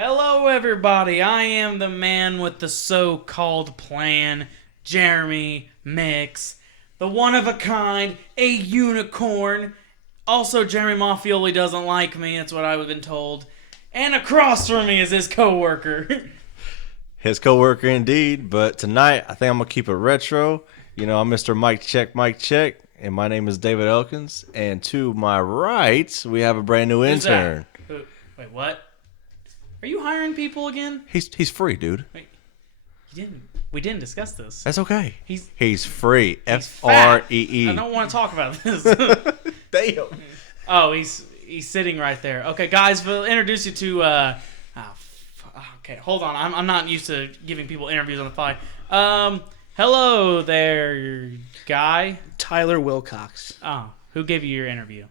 Hello, everybody. I am the man with the so-called plan, Jeremy Mix, the one-of-a-kind, a unicorn. Also, Jeremy Maffioli doesn't like me. That's what I've been told. And across from me is his co-worker. His co-worker indeed, but tonight I think I'm going to keep it retro. You know, I'm Mr. Mike Check, and my name is David Elkins. And to my right, we have a brand new intern. Wait, what? Are you hiring people again? He's free, dude. Wait, we didn't discuss this. That's okay. He's free. He's Free. I don't want to talk about this. Damn. Oh, he's sitting right there. Okay, guys, we'll introduce you to. Okay, hold on. I'm not used to giving people interviews on the fly. Hello there, guy. Tyler Wilcox. Oh, who gave you your interview?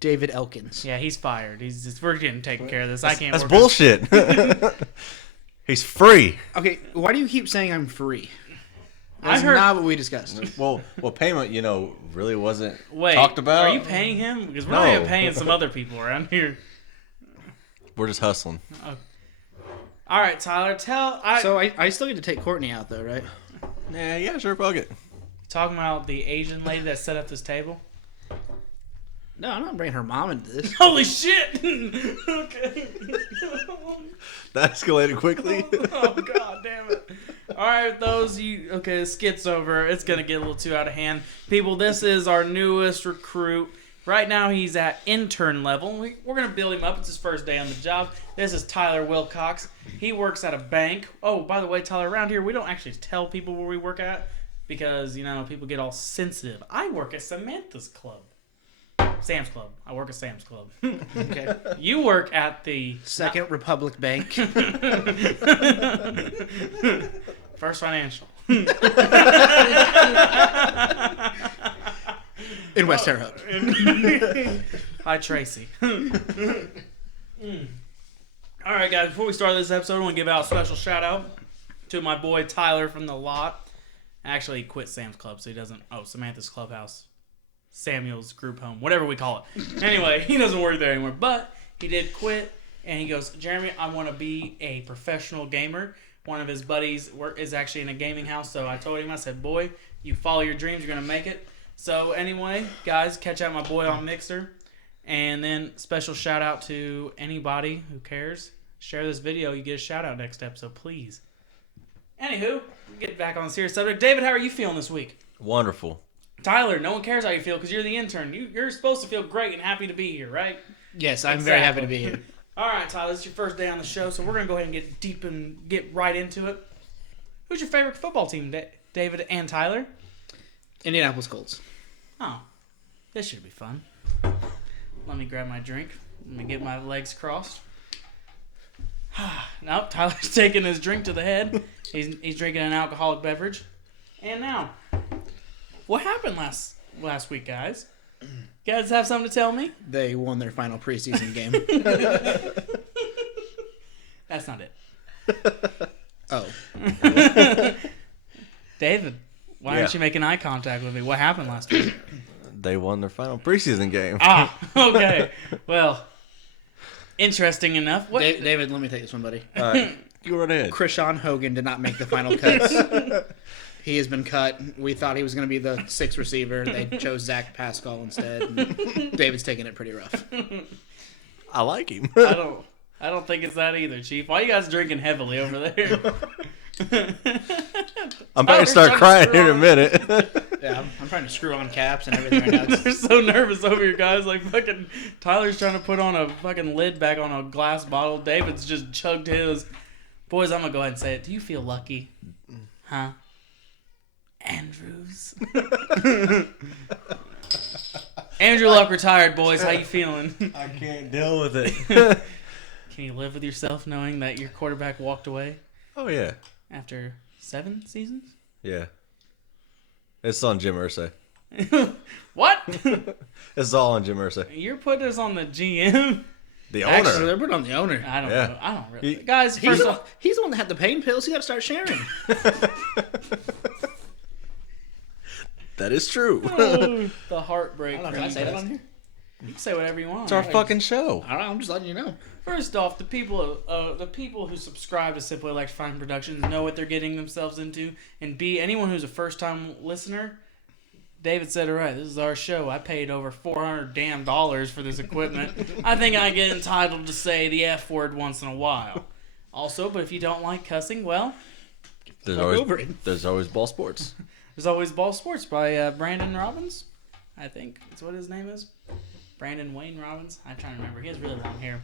David Elkins. Yeah, he's fired. We're getting taken care of this. I can't. That's work bullshit. He's free. Okay, why do you keep saying I'm free? I That's heard. not what we discussed. Well, payment, really wasn't Wait, talked about. Are you paying him? Because we're No. not even paying some other people around here. We're just hustling. All right, Tyler. So I still get to take Courtney out, though, right? Yeah, sure, fuck it. Talking about the Asian lady that set up this table. No, I'm not bringing her mom into this. Holy shit! Okay. That escalated quickly. Oh god damn it! All right, the skit's over. It's gonna get a little too out of hand. People, this is our newest recruit. Right now, he's at intern level. We're gonna build him up. It's his first day on the job. This is Tyler Wilcox. He works at a bank. Oh, by the way, Tyler, around here we don't actually tell people where we work at because people get all sensitive. I work at Samantha's club. Sam's Club. I work at Sam's Club. Okay. You work at the Second Republic Bank. First Financial. In West Terre Haute. Hi, Tracy. All right, guys. Before we start this episode, I want to give out a special shout out to my boy Tyler from the lot. Actually, he quit Sam's Club, so he doesn't. Oh, Samantha's Clubhouse. Samuel's group home, whatever we call it. Anyway, he doesn't work there anymore, but he did quit, and he goes, Jeremy, I want to be a professional gamer. One of his buddies is actually in a gaming house, so I told him, I said, boy, you follow your dreams, you're going to make it. So anyway, guys, catch out my boy on Mixer, and then special shout out to anybody who cares. Share this video, you get a shout out next episode, please. Anywho, we get back on the serious subject. David, how are you feeling this week? Wonderful. Tyler, no one cares how you feel because you're the intern. You're supposed to feel great and happy to be here, right? Yes, I'm very happy to be here. All right, Tyler, it's your first day on the show, so we're going to go ahead and get deep and get right into it. Who's your favorite football team, David and Tyler? Indianapolis Colts. Oh, this should be fun. Let me grab my drink. Let me get my legs crossed. Nope, Tyler's taking his drink to the head. He's drinking an alcoholic beverage. And now, what happened last week, guys? You guys have something to tell me? They won their final preseason game. That's not it. Oh. David, why aren't you making eye contact with me? What happened last week? They won their final preseason game. Okay. Well, interesting enough. What? David, let me take this one, buddy. All right, go right ahead. Krishan Hogan did not make the final cuts. He has been cut. We thought he was going to be the sixth receiver. They chose Zach Pascal instead. And David's taking it pretty rough. I like him. I don't think it's that either, Chief. Why are you guys drinking heavily over there? I'm about to start crying here in a minute. Yeah, I'm trying to screw on caps and everything right now. They're so nervous over here, guys. Like fucking Tyler's trying to put on a fucking lid back on a glass bottle. David's just chugged his. Boys, I'm gonna go ahead and say it. Do you feel lucky? Huh? Andrews. Andrew Luck retired, boys. How you feeling? I can't deal with it. Can you live with yourself knowing that your quarterback walked away Oh, yeah. after 7 seasons? Yeah. It's on Jim Irsay. What? It's all on Jim Irsay. You're putting us on the GM? The owner. Actually, they're putting on the owner. I don't Yeah. know. I don't really. Guys, He's first the, off, he's the one that had the pain pills. He got to start sharing. That is true. the heartbreak. I don't know. Can I say that on here? You can say whatever you want. It's our fucking show. I don't know. I'm just letting you know. First off, the people who subscribe to Simply Electrifying Productions know what they're getting themselves into, and B, anyone who's a first-time listener, David said it right. This is our show. I paid over $400 for this equipment. I think I get entitled to say the F word once in a while. Also, but if you don't like cussing, well, There's always ball sports. There's always Ball Sports by Brandon Robbins. I think that's what his name is. Brandon Wayne Robbins. I'm trying to remember. He has really long hair.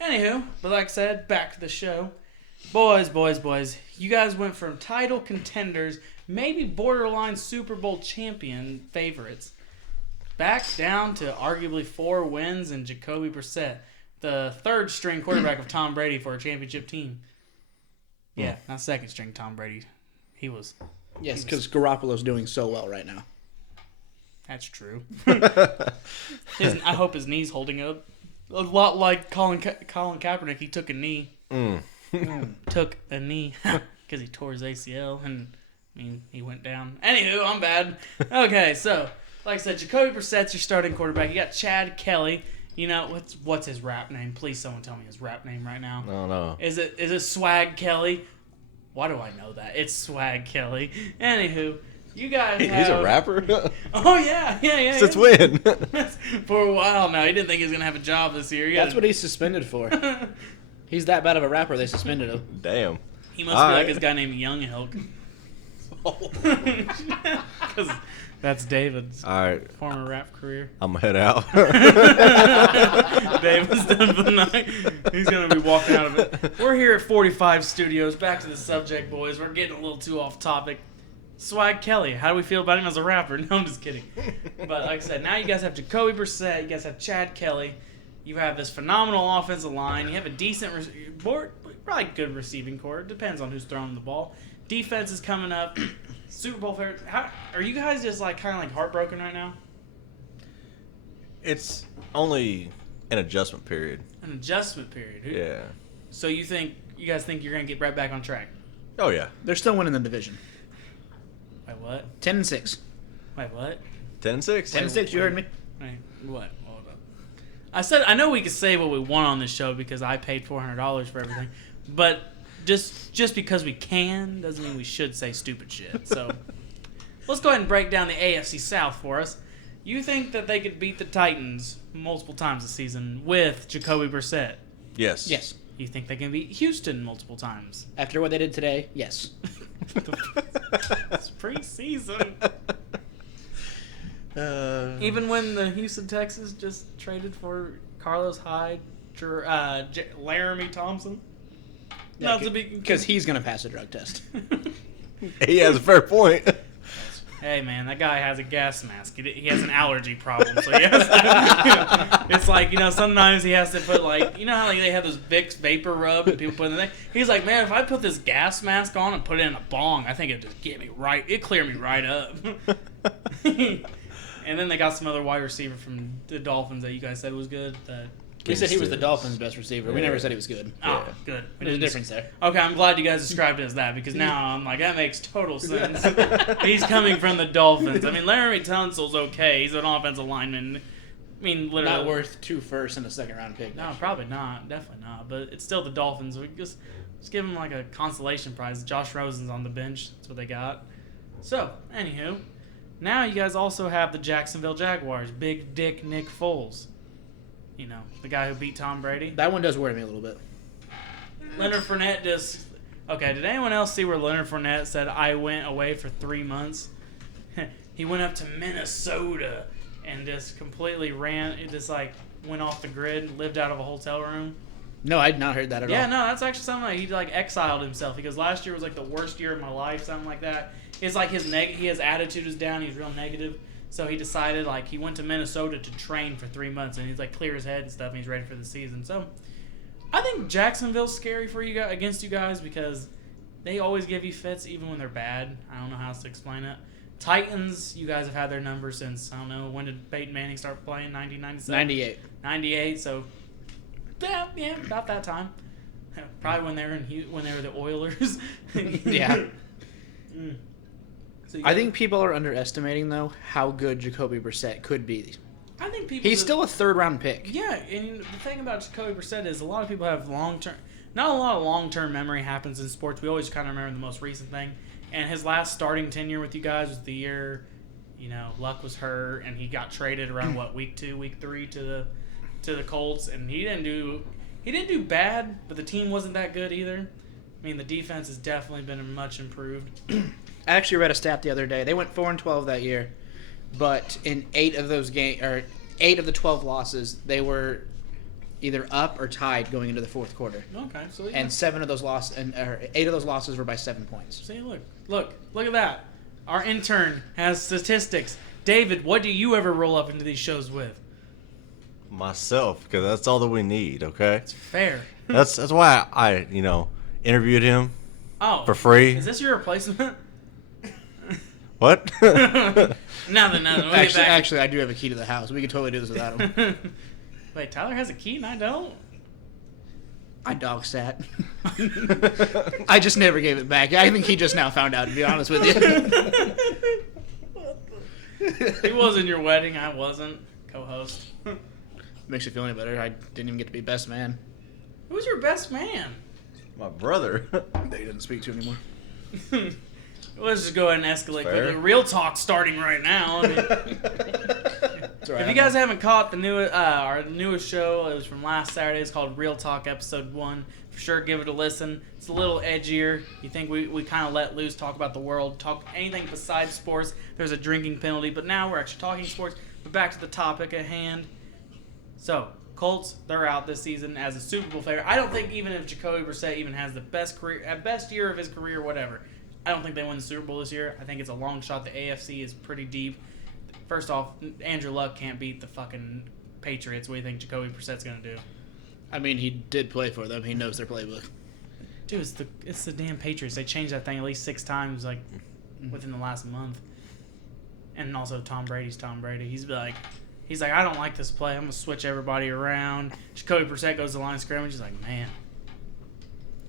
Anywho, but like I said, back to the show. Boys. You guys went from title contenders, maybe borderline Super Bowl champion favorites, back down to arguably 4 wins and Jacoby Brissett, the third string quarterback of Tom Brady for a championship team. Yeah, not second string Tom Brady. He was. Yes, because Garoppolo's doing so well right now. That's true. I hope his knee's holding up. A lot like Colin Kaepernick, he took a knee. Took a knee because he tore his ACL and he went down. Anywho, I'm bad. Okay, so like I said, Jacoby Brissett's your starting quarterback. You got Chad Kelly. You know what's his rap name? Please, someone tell me his rap name right now. No. Is it Swag Kelly? Why do I know that? It's Swag Kelly. Anywho, you guys have... He's a rapper? Oh, yeah. Since when? For a while now. He didn't think he was going to have a job this year. That's what he's suspended for. He's that bad of a rapper, they suspended him. Damn. He must be like this guy named Young Elk. Because that's David's former rap career. I'm going to head out. David's done for the night. He's going to be walking out of it. We're here at 45 Studios. Back to the subject, boys. We're getting a little too off topic. Swag Kelly. How do we feel about him as a rapper? No, I'm just kidding. But like I said, now you guys have Jacoby Brissett. You guys have Chad Kelly. You have this phenomenal offensive line. You have a decent, probably good receiving core. It depends on who's throwing the ball. Defense is coming up. Super Bowl favorite. Are you guys just kind of heartbroken right now? It's only an adjustment period. An adjustment period. Yeah. So you guys think you're gonna get right back on track? Oh yeah. They're still winning the division. Wait, what? 10-6. Wait, what? 10-6. 10-6. You heard me. Wait, what? Hold up. I know we could say what we want on this show because I paid $400 for everything, but just because we can doesn't mean we should say stupid shit. So let's go ahead and break down the AFC South for us. You think that they could beat the Titans multiple times this season with Jacoby Brissett? Yes. Yes. You think they can beat Houston multiple times? After what they did today, yes. It's preseason. Even when the Houston Texans just traded for Carlos Hyde, Laramie Thompson. Yeah, because he's going to pass a drug test. He has a fair point. Hey man, that guy has a gas mask. He has an allergy problem, so he has to, it's like, sometimes he has to put how they have those Vicks vapor rub and people put in the neck. He's like, man, if I put this gas mask on and put it in a bong, I think it'd just get me right. It'd clear me right up. And then they got some other wide receiver from the Dolphins that you guys said was good. We said he was the Dolphins' best receiver. We never said he was good. Oh, good. There's a difference there. Okay, I'm glad you guys described it as that because now I'm like, that makes total sense. He's coming from the Dolphins. I mean, Laramie Tunsil's okay. He's an offensive lineman. I mean, literally. Not worth 2 firsts and a second-round pick. No, probably not. Definitely not. But it's still the Dolphins. We just give him a consolation prize. Josh Rosen's on the bench. That's what they got. So, anywho, now you guys also have the Jacksonville Jaguars. Big Dick Nick Foles. The guy who beat Tom Brady. That one does worry me a little bit. Leonard Fournette just... Okay, did anyone else see where Leonard Fournette said, I went away for 3 months? He went up to Minnesota and just completely went off the grid, lived out of a hotel room. No, I'd not heard that at all. Yeah, no, that's actually something he exiled himself. He goes, last year was the worst year of my life, something like that. It's his attitude was down, he's real negative. So he decided, he went to Minnesota to train for 3 months, and he's, clear his head and stuff, and he's ready for the season. So, I think Jacksonville's scary for you guys, against you guys, because they always give you fits, even when they're bad. I don't know how else to explain it. Titans, you guys have had their number since, I don't know, when did Peyton Manning start playing? 1997? 98. 98, so, yeah, about that time. Probably when they were the Oilers. Yeah. So I think people are underestimating, though, how good Jacoby Brissett could be. I think people. He's still a third-round pick. Yeah, and the thing about Jacoby Brissett is a lot of people have long-term. Not a lot of long-term memory happens in sports. We always kind of remember the most recent thing. And his last starting tenure with you guys was the year, Luck was hurt, and he got traded around week 2, week 3 to the Colts, and he didn't do bad, but the team wasn't that good either. I mean, the defense has definitely been much improved. I actually read a stat the other day. They went 4-12 that year, but in 8 of the 12 losses, they were either up or tied going into the fourth quarter. Okay, so And 8 of those losses were by 7 points. See, look at that. Our intern has statistics. David, what do you ever roll up into these shows with? Myself, because that's all that we need. Okay. It's fair. That's why I interviewed him for free. Is this your replacement? What? Nothing. We'll get back. Actually, I do have a key to the house. We could totally do this without him. Wait, Tyler has a key and I don't? I dog sat. I just never gave it back. I think he just now found out, to be honest with you. He was in your wedding. I wasn't. Co-host. Makes you feel any better. I didn't even get to be best man. Who's your best man? My brother. They didn't speak to anymore. Let's just go ahead and escalate Fair. quickly. Real talk starting right now. I mean, if you guys haven't caught our newest show, it was from last Saturday. It's called Real Talk Episode 1. For sure, give it a listen. It's a little edgier. You think we kind of let loose, talk about the world, talk anything besides sports. There's a drinking penalty, but now we're actually talking sports. But back to the topic at hand. So, Colts, they're out this season as a Super Bowl favorite. I don't think even if Jacoby Brissett even has the best year of his career, whatever, I don't think they win the Super Bowl this year. I think it's a long shot. The AFC is pretty deep. First off, Andrew Luck can't beat the fucking Patriots. What do you think Jacoby Brissett's going to do? I mean, he did play for them. He knows their playbook. Dude, it's the damn Patriots. They changed that thing at least 6 times, within the last month. And also, Tom Brady's Tom Brady. He's like, I don't like this play. I'm going to switch everybody around. Jacoby Brissett goes to the line of scrimmage. He's like, man,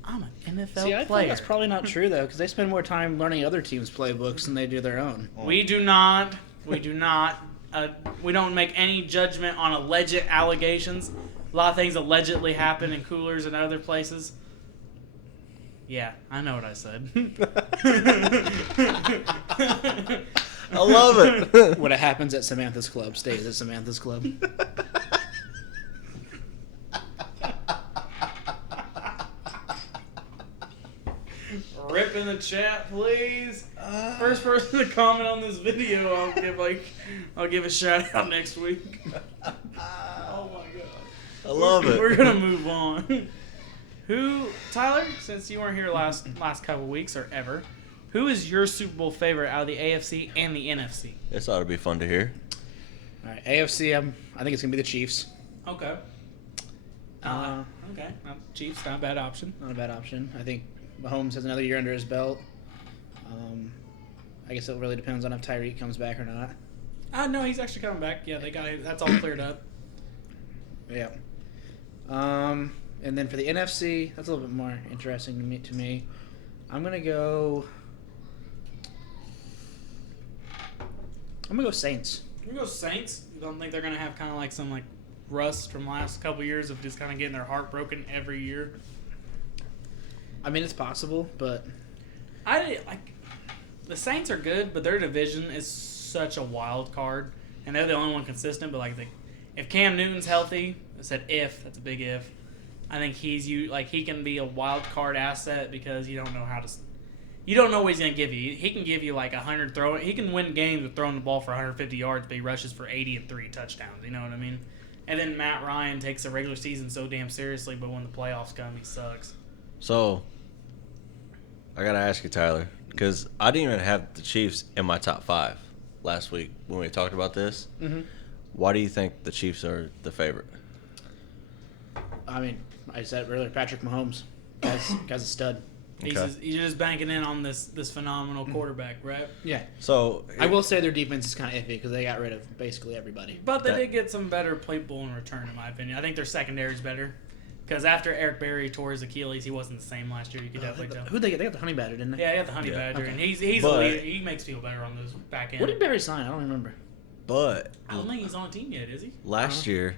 I'm an NFL See, I player. think that's probably not true, though, because they spend more time learning other teams' playbooks than they do their own. We do not. We don't make any judgment on alleged allegations. A lot of things allegedly happen in coolers and other places. Yeah, I know what I said. I love it. What happens at Samantha's club stays at Samantha's club. Rip in the chat, please. First person to comment on this video, I'll give a shout out next week. Oh my god. I love it. We're gonna move on. Tyler? Since you weren't here last couple weeks or ever, who is your Super Bowl favorite out of the AFC and the NFC? This ought to be fun to hear. All right, AFC, I think it's going to be the Chiefs. Okay. Okay. Chiefs, not a bad option. Not a bad option. I think Mahomes has another year under his belt. I guess it really depends on if Tyreek comes back or not. No, he's actually coming back. Yeah, they got it. That's all cleared up. Yeah. And then for the NFC, that's a little bit more interesting to me. I'm gonna go Saints. Can we go Saints? You don't think they're gonna have kind of like some rust from last couple years of just kind of getting their heart broken every year? I mean, it's possible, but the Saints are good, but their division is such a wild card, and they're the only one consistent. But if Cam Newton's healthy, I said if, that's a big if. I think he can be a wild card asset because you don't know what he's gonna give you. He can give you 100 throwing. He can win games with throwing the ball for 150 yards, but he rushes for 80 and 3 touchdowns. You know what I mean? And then Matt Ryan takes the regular season so damn seriously, but when the playoffs come, he sucks. So, I gotta ask you, Tyler, because I didn't even have the Chiefs in my top 5 last week when we talked about this. Mm-hmm. Why do you think the Chiefs are the favorite? I mean, I said it earlier, Patrick Mahomes. Guy's a stud. Okay. He's just banking in on this phenomenal quarterback, right? Yeah. So I will say their defense is kind of iffy because they got rid of basically everybody. But they did get some better people in return, in my opinion. I think their secondary is better. Because after Eric Berry tore his Achilles, he wasn't the same last year. You could definitely tell. Who'd they get? They got the Honey Badger, didn't they? Yeah, he got the Honey Badger, okay. and he's a leader. He makes people better on those back end. What did Berry sign? I don't remember. But I don't think he's on the team yet, is he? last year,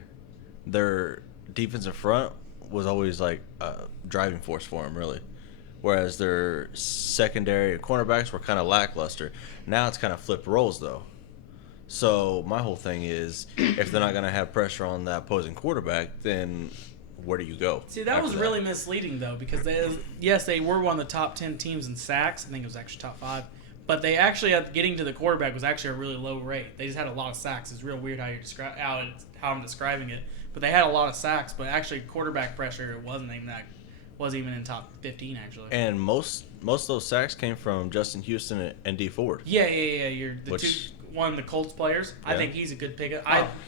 their defensive front was always like a driving force for him, really. Whereas their secondary cornerbacks were kind of lackluster. Now it's kind of flipped roles, though. So my whole thing is, if they're not going to have pressure on that opposing quarterback, then where do you go? See, that was really misleading, though, because they were one of the top 10 teams in sacks. I think it was actually top 5. But they actually, getting to the quarterback was actually a really low rate. They just had a lot of sacks. It's real weird how I'm describing it. But they had a lot of sacks, but actually quarterback pressure wasn't even in top 15, actually. And most of those sacks came from Justin Houston and D Ford. Yeah. You're one of the Colts players. Yeah. I think he's a good pickup.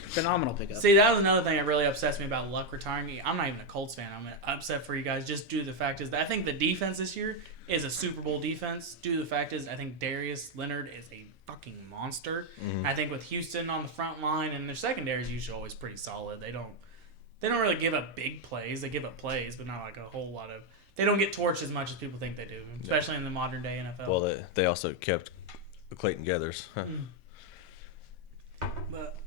Phenomenal pickup. See, that was another thing that really upsets me about Luck retiring. I'm not even a Colts fan. I'm upset for you guys just due to the fact is that I think the defense this year is a Super Bowl defense. Due to the fact is I think Darius Leonard is a fucking monster. Mm-hmm. I think with Houston on the front line and their secondary is usually always pretty solid. They don't really give up big plays. They give up plays, but not like a whole lot of. They don't get torched as much as people think they do, especially in the modern day NFL. Well, they also kept Clayton Gathers. But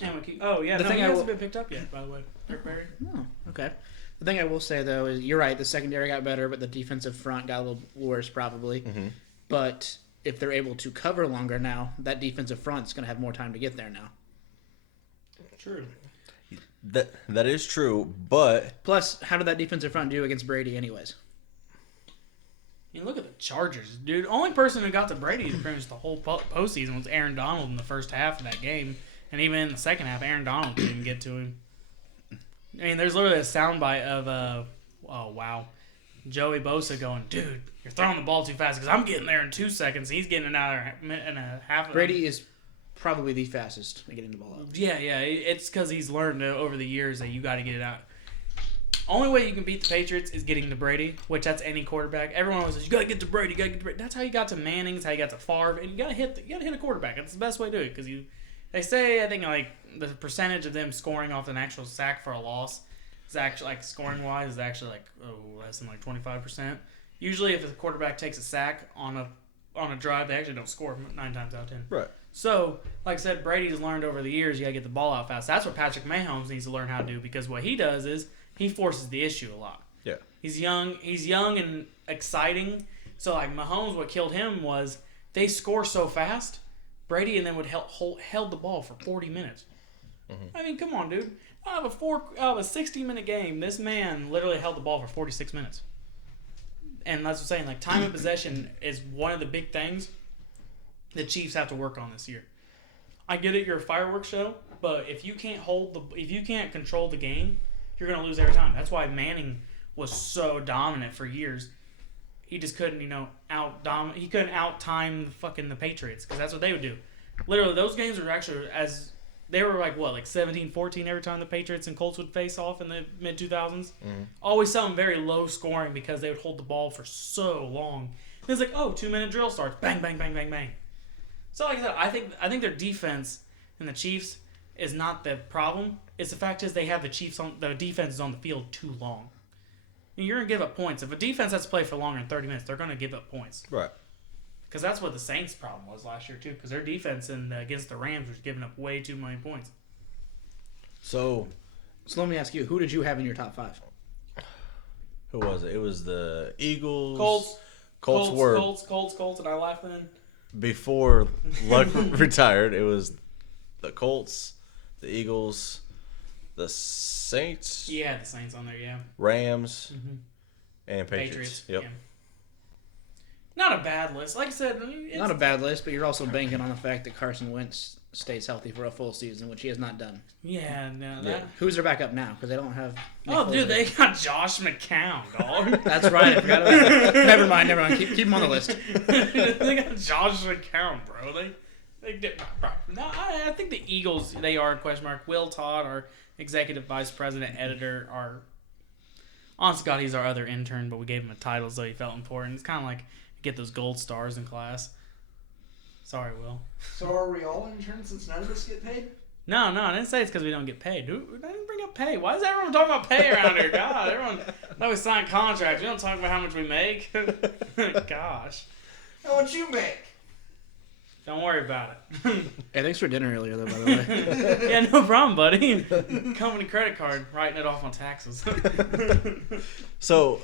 anyway, he hasn't been picked up yet, by the way. Rick Barry. Oh, okay. The thing I will say though is you're right. The secondary got better, but the defensive front got a little worse probably. Mm-hmm. But if they're able to cover longer now, that defensive front is going to have more time to get there now. True. That is true, but plus, how did that defensive front do against Brady, anyways? You look at the Chargers, dude. Only person who got to Brady pretty much the whole postseason was Aaron Donald in the first half of that game, and even in the second half, Aaron Donald couldn't even get to him. I mean, there's literally a soundbite of Joey Bosa going, "Dude, you're throwing the ball too fast because I'm getting there in 2 seconds. He's getting it out in a half." Brady is probably the fastest at getting the ball out. Yeah. It's because he's learned over the years that you got to get it out. Only way you can beat the Patriots is getting to Brady, which that's any quarterback. Everyone always says, you got to get to Brady, That's how you got to Manning, that's how you got to Favre, and you got to hit a quarterback. That's the best way to do it because they say, I think, like, the percentage of them scoring off an actual sack for a loss is actually, like, scoring-wise, is actually, like, less than, like, 25%. Usually, if a quarterback takes a sack on a drive, they actually don't score 9 times out of 10. Right. So, like I said, Brady's learned over the years you got to get the ball out fast. That's what Patrick Mahomes needs to learn how to do because what he does is he forces the issue a lot. Yeah. He's young and exciting. So, like, Mahomes, what killed him was they score so fast, Brady and then would held the ball for 40 minutes. Mm-hmm. I mean, come on, dude. Out of a 60-minute game, this man literally held the ball for 46 minutes. And that's what I'm saying. Like, time of possession is one of the big things the Chiefs have to work on this year. I get it, you're a fireworks show, but if you can't control the game, you're going to lose every time. That's why Manning was so dominant for years. He just couldn't, he couldn't out-time the Patriots because that's what they would do. Literally, those games were actually they were like 17-14 every time the Patriots and Colts would face off in the mid-2000s. Mm-hmm. Always something very low scoring because they would hold the ball for so long. And it's like, 2-minute drill starts, bang, bang, bang, bang, bang. So like I said, I think their defense and the Chiefs is not the problem. It's the fact is they have the defense is on the field too long. And you're gonna give up points. If a defense has to play for longer than 30 minutes, they're gonna give up points. Right. Because that's what the Saints' problem was last year too. Because their defense against the Rams was giving up way too many points. So let me ask you, who did you have in your top 5? Who was it? It was the Eagles. Colts, and I laughed then. Before Luck retired, it was the Colts, the Eagles, the Saints. Yeah, the Saints on there, yeah. Rams, and Patriots. Yep. Yeah. Not a bad list. Like I said, it's not a bad list, but you're also banking on the fact that Carson Wentz stays healthy for a full season, which he has not done. Yeah, no. Yeah. Who's their backup now? Because they don't have. Dude, they got Josh McCown, dog. That's right. I forgot about that. Never mind. Keep him on the list. They got Josh McCown, bro. They did. No, I think the Eagles, they are a question mark. Will Todd, our executive vice president, editor, honest to God, he's our other intern, but we gave him a title so he felt important. It's kind of like get those gold stars in class. Sorry, Will. So are we all interns since none of us get paid? No, I didn't say it's because we don't get paid. I didn't bring up pay. Why is everyone talking about pay around here? God, everyone thought we signed contracts. We don't talk about how much we make. Gosh. How much you make? Don't worry about it. Hey, thanks for dinner earlier, though, by the way. Yeah, no problem, buddy. Company credit card, writing it off on taxes. So,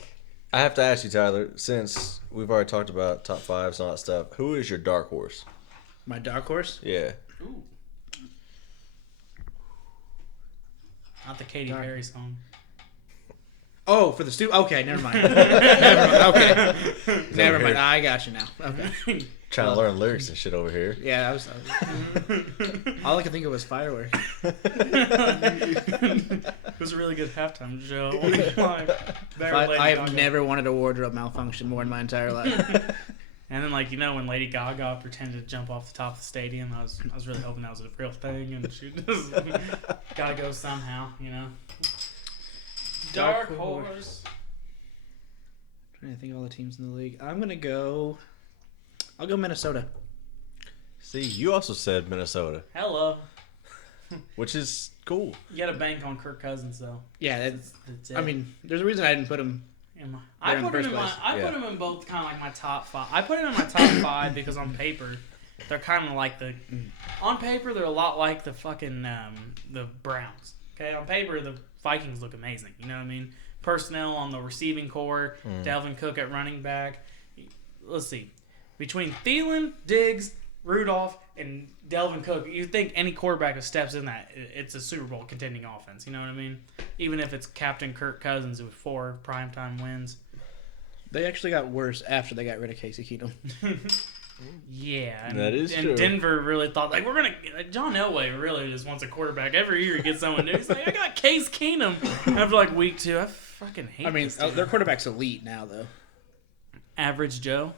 I have to ask you, Tyler, since we've already talked about top fives and all that stuff, who is your dark horse? My dark horse? Yeah. Ooh. Not the Katy Perry song. Oh, for the Okay, never mind. Okay. Never mind. I got you now. Okay. Trying to learn lyrics and shit over here. Yeah, all I could think of was Firework. It was a really good halftime show. I have never wanted a wardrobe malfunction more in my entire life. And then, like, when Lady Gaga pretended to jump off the top of the stadium, I was really hoping that was a real thing, and she just gotta go somehow, Dark horse. Trying to think of all the teams in the league. I'll go Minnesota. See, you also said Minnesota, Hello. which is cool. You gotta bank on Kirk Cousins, though. Yeah, That's it. I mean, there's a reason I didn't put him. I in the put him first in my. place. I put him in both kind of like my top five. I put him in my top five because on paper, they're kind of like the. On paper, they're a lot like the fucking the Browns. Okay, on paper, the Vikings look amazing. You know what I mean? Personnel on the receiving core, Dalvin Cook at running back. Let's see, between Thielen, Diggs, Rudolph, and Dalvin Cook, you think any quarterback that steps in that, it's a Super Bowl contending offense. You know what I mean? Even if it's Captain Kirk Cousins with 4 primetime wins. They actually got worse after they got rid of Casey Keenum. Yeah, That is true. Denver really thought John Elway really just wants a quarterback every year. He gets someone new. He's like, I got Case Keenum after like week 2. I fucking hate. I mean, this team. their quarterback's elite now, though. Average Joe.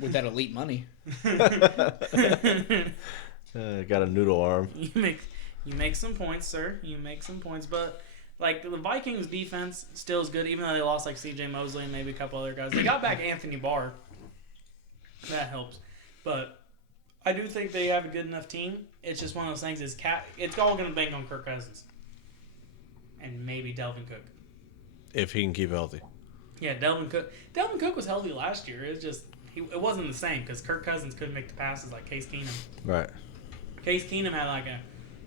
With that elite money. Got a noodle arm. You make some points, sir. You make some points, but like the Vikings defense still is good, even though they lost like C.J. Mosley and maybe a couple other guys. They got back Anthony Barr. That helps, but I do think they have a good enough team. It's just one of those things. It's all going to bank on Kirk Cousins and maybe Dalvin Cook. If he can keep healthy. Yeah, Dalvin Cook. Dalvin Cook was healthy last year. It's just it wasn't the same because Kirk Cousins couldn't make the passes like Case Keenum. Right. Case Keenum had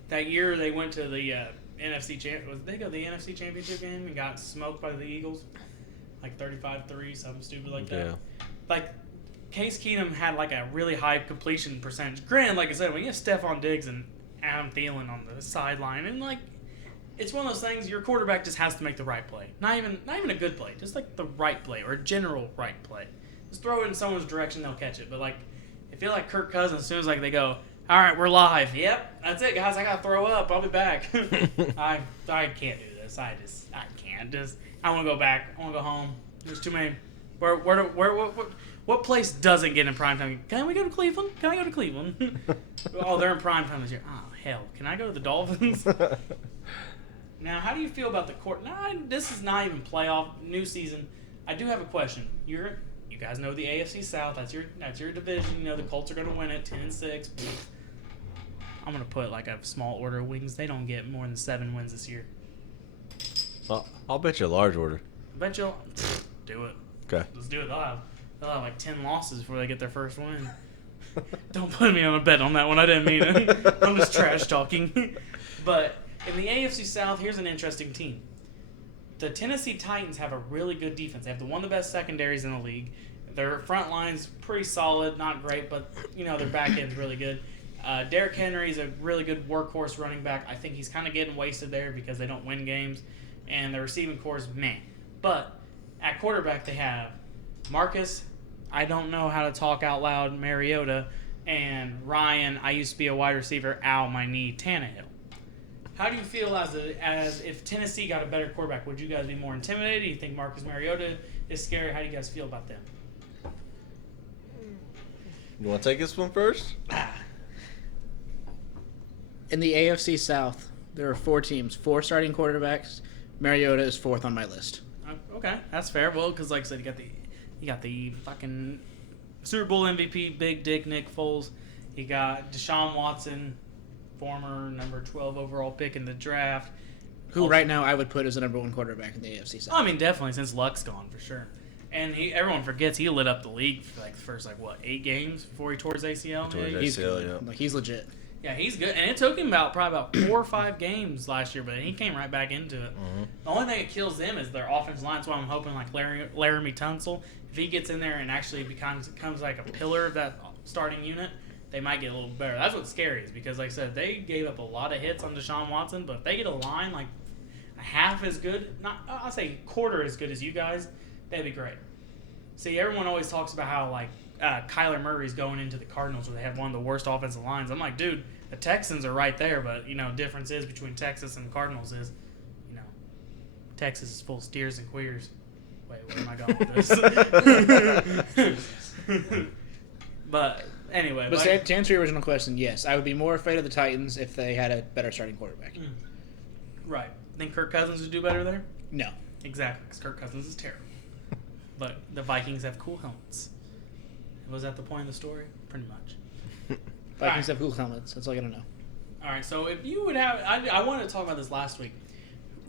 that year they went to the NFC they go to the NFC Championship game and got smoked by the Eagles, like 35-3, something stupid like that. Yeah. Like Case Keenum had like a really high completion percentage. Granted, like I said, when you have Stephon Diggs and Adam Thielen on the sideline, and like it's one of those things, your quarterback just has to make the right play. Not even a good play, just like the right play or a general right play. Just throw it in someone's direction, they'll catch it. But like, I feel like Kirk Cousins, as soon as like they go, all right, we're live. Yep, that's it, guys. I gotta throw up. I'll be back. I can't do this. I can't. I want to go back. I want to go home. There's too many. What place doesn't get in primetime? Can we go to Cleveland? Can I go to Cleveland? Oh, they're in primetime this year. Oh, hell. Can I go to the Dolphins? Now, how do you feel about the court? This is not even playoff, new season. I do have a question. You guys know the AFC South. That's your division. You know the Colts are going to win it, 10-6. I'm going to put like a small order of wings. They don't get more than 7 wins this year. Well, I'll bet you a large order. I bet you'll do it. Okay. Let's do it. They'll have like 10 losses before they get their first win. Don't put me on a bet on that one. I didn't mean it. I'm just trash talking. But in the AFC South, here's an interesting team. The Tennessee Titans have a really good defense. They have one of the best secondaries in the league. Their front line's pretty solid, not great, but their back end's really good. Derrick Henry's a really good workhorse running back. I think he's kind of getting wasted there because they don't win games, and the receiving core is meh. But at quarterback, they have Marcus, I don't know how to talk out loud, Mariota, and Ryan, I used to be a wide receiver, ow, my knee, Tannehill. How do you feel as if Tennessee got a better quarterback? Would you guys be more intimidated? Do you think Marcus Mariota is scary? How do you guys feel about them? You want to take this one first? In the AFC South, there are 4 teams, 4 starting quarterbacks. Mariota is 4th on my list. Okay, that's fair. Well, because like I said, you got the fucking Super Bowl MVP, Big Dick Nick Foles. You got Deshaun Watson, former number 12 overall pick in the draft. Who right now I would put as the number 1 quarterback in the AFC South. I mean, definitely, since Luck's gone, for sure. And everyone forgets he lit up the league for like the first 8 games before he tore his ACL. He's ACL, good. yeah. Like, he's legit. Yeah, he's good, and it took him probably about 4 or 5 games last year, but he came right back into it. Mm-hmm. The only thing that kills them is their offensive line. That's why I'm hoping Laramie Tunsil, if he gets in there and actually becomes like a pillar of that starting unit, they might get a little better. That's what's scary is because, like I said, they gave up a lot of hits on Deshaun Watson, but if they get a line like half as good, I'll say quarter as good as you guys, that'd be great. See, everyone always talks about how Kyler Murray's going into the Cardinals where they have one of the worst offensive lines. I'm like, dude, the Texans are right there, but difference is between Texas and the Cardinals is, Texas is full of steers and queers. Wait, where am I going with this? But anyway, But to answer your original question, yes, I would be more afraid of the Titans if they had a better starting quarterback. Right. Think Kirk Cousins would do better there? No. Exactly, because Kirk Cousins is terrible. But the Vikings have cool helmets. Was that the point of the story? Pretty much. Vikings have cool helmets. That's all I gotta know. All right, so if you would have, I wanted to talk about this last week.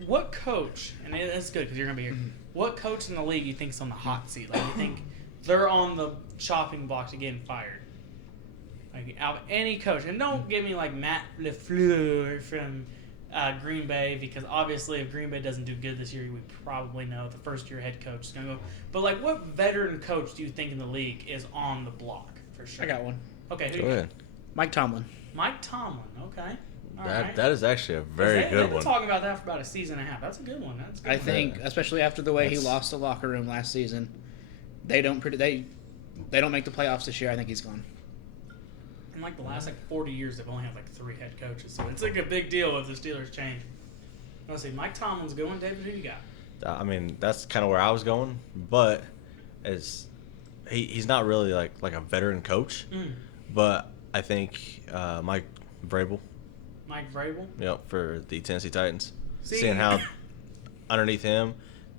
What coach, and it's good because you're gonna be here. What coach in the league you think is on the hot seat? Like you think they're on the chopping block to getting fired? Like out of any coach, and don't give me like Matt LaFleur from Green Bay, because obviously if Green Bay doesn't do good this year, we probably know the first-year head coach is gonna go. But like, what veteran coach do you think in the league is on the block for sure? I got one. Okay, who Go do you ahead. Mike Tomlin. Mike Tomlin. Okay. All right. That is actually a very They've good been one. talking about that for about a season and a half. That's a good one. That's a good I one. think, especially after the way he That's- lost the locker room last season, they don't make the playoffs this year. I think he's gone. In like the last 40 years, they've only had 3 head coaches, so it's like a big deal if the Steelers change. Let's see, Mike Tomlin's a good one. David, who you got? I mean, that's kind of where I was going, but he's not really like a veteran coach, but I think Mike Vrabel. Mike Vrabel. Yep, for the Tennessee Titans. See- Seeing how underneath him,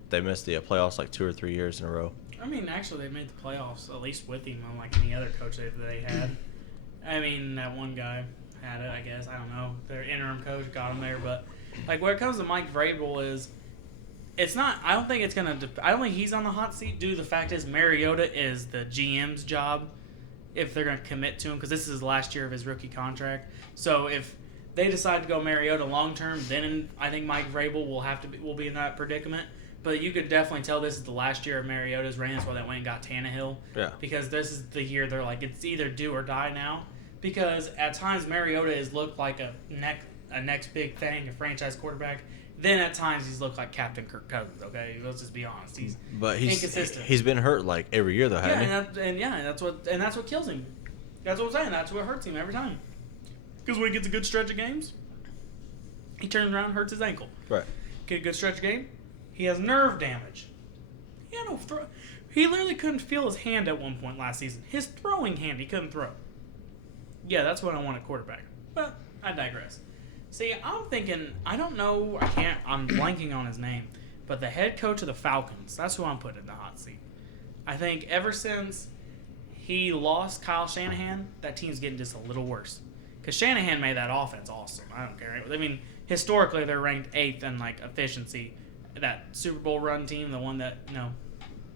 they missed the playoffs 2 or 3 years in a row. I mean, actually, they made the playoffs at least with him, unlike any other coach that they had. I mean, that one guy had it, I guess. I don't know. Their interim coach got him there, but where it comes to Mike Vrabel is, it's not. I don't think it's gonna. I don't think he's on the hot seat due to the fact is Mariota is the GM's job if they're gonna commit to him, because this is his last year of his rookie contract. So if they decide to go Mariota long term, then I think Mike Vrabel will be in that predicament. But you could definitely tell this is the last year of Mariota's reign. That's why they went and got Tannehill. Yeah. Because this is the year they're like, it's either do or die now. Because at times Mariota has looked like a next big thing, a franchise quarterback. Then at times he's looked like Captain Kirk Cousins. Okay, let's just be honest. He's inconsistent. He's been hurt every year though, hasn't he? And that's what kills him. That's what I'm saying. That's what hurts him every time. Because when he gets a good stretch of games, he turns around and hurts his ankle. Right. Get a good stretch of game, he has nerve damage. He had no throw. He literally couldn't feel his hand at one point last season. His throwing hand, he couldn't throw. Yeah, that's what I want at quarterback. But I digress. See, I'm thinking, I don't know, I'm blanking on his name, but the head coach of the Falcons, that's who I'm putting in the hot seat. I think ever since he lost Kyle Shanahan, that team's getting just a little worse. Because Shanahan made that offense awesome. I don't care. I mean, historically, they're ranked 8th in, efficiency. That Super Bowl run team, the one that,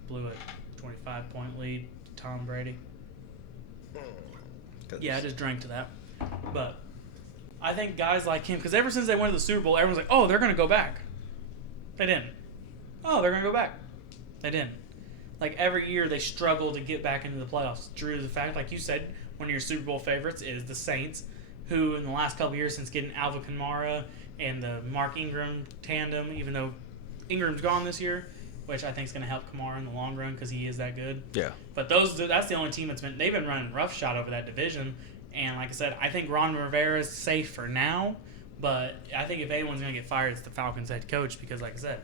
blew a 25-point lead to Tom Brady. Yeah, I just drank to that. But I think guys like him, because ever since they went to the Super Bowl, everyone's like, oh, they're going to go back. They didn't. Oh, they're going to go back. They didn't. Every year they struggle to get back into the playoffs. Due to the fact, like you said, one of your Super Bowl favorites is the Saints, who in the last couple of years since getting Alvin Kamara and the Mark Ingram tandem, even though Ingram's gone this year, which I think is going to help Kamara in the long run because he is that good. Yeah. But that's the only team they've been running roughshod over that division. And like I said, I think Ron Rivera is safe for now, but I think if anyone's going to get fired, it's the Falcons head coach because, like I said,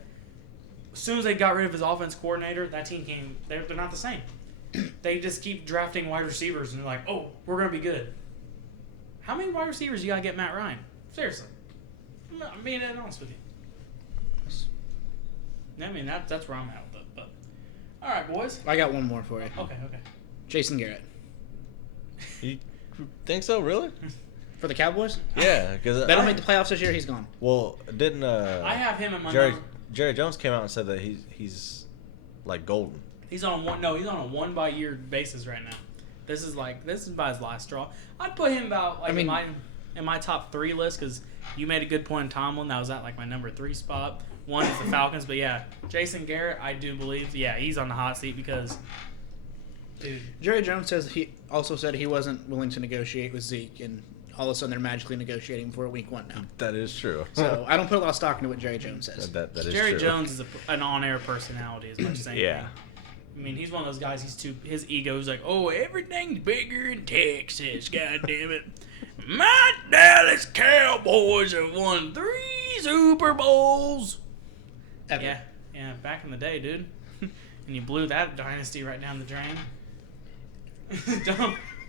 as soon as they got rid of his offense coordinator, that team they're not the same. They just keep drafting wide receivers, and they're like, oh, we're going to be good. How many wide receivers you got to get Matt Ryan? Seriously. I'm being honest with you. I mean, that's where I'm at with it. But all right, boys. I got one more for you. Okay. Jason Garrett. You think so, really? For the Cowboys? Yeah, because They don't make the playoffs this year, he's gone. Well, didn't I have him in my Jerry Jones came out and said that he's like golden. He's on one. No, he's on a 1 by year basis right now. This is by his last straw. I'd put him about in my top 3 list because you made a good point in Tomlin. That was at like my number 3 spot. 1 is the Falcons, but yeah, Jason Garrett, I do believe, he's on the hot seat because, dude. Jerry Jones he also said he wasn't willing to negotiate with Zeke, and all of a sudden they're magically negotiating for week 1 now. That is true. So I don't put a lot of stock into what Jerry Jones says. That is Jerry true. Jones is an on-air personality as much as anything. Yeah. I mean, he's one of those guys. His ego's like, oh, everything's bigger in Texas. God damn it! My Dallas Cowboys have won 3 Super Bowls. Ever. Yeah, back in the day, dude. And you blew that dynasty right down the drain.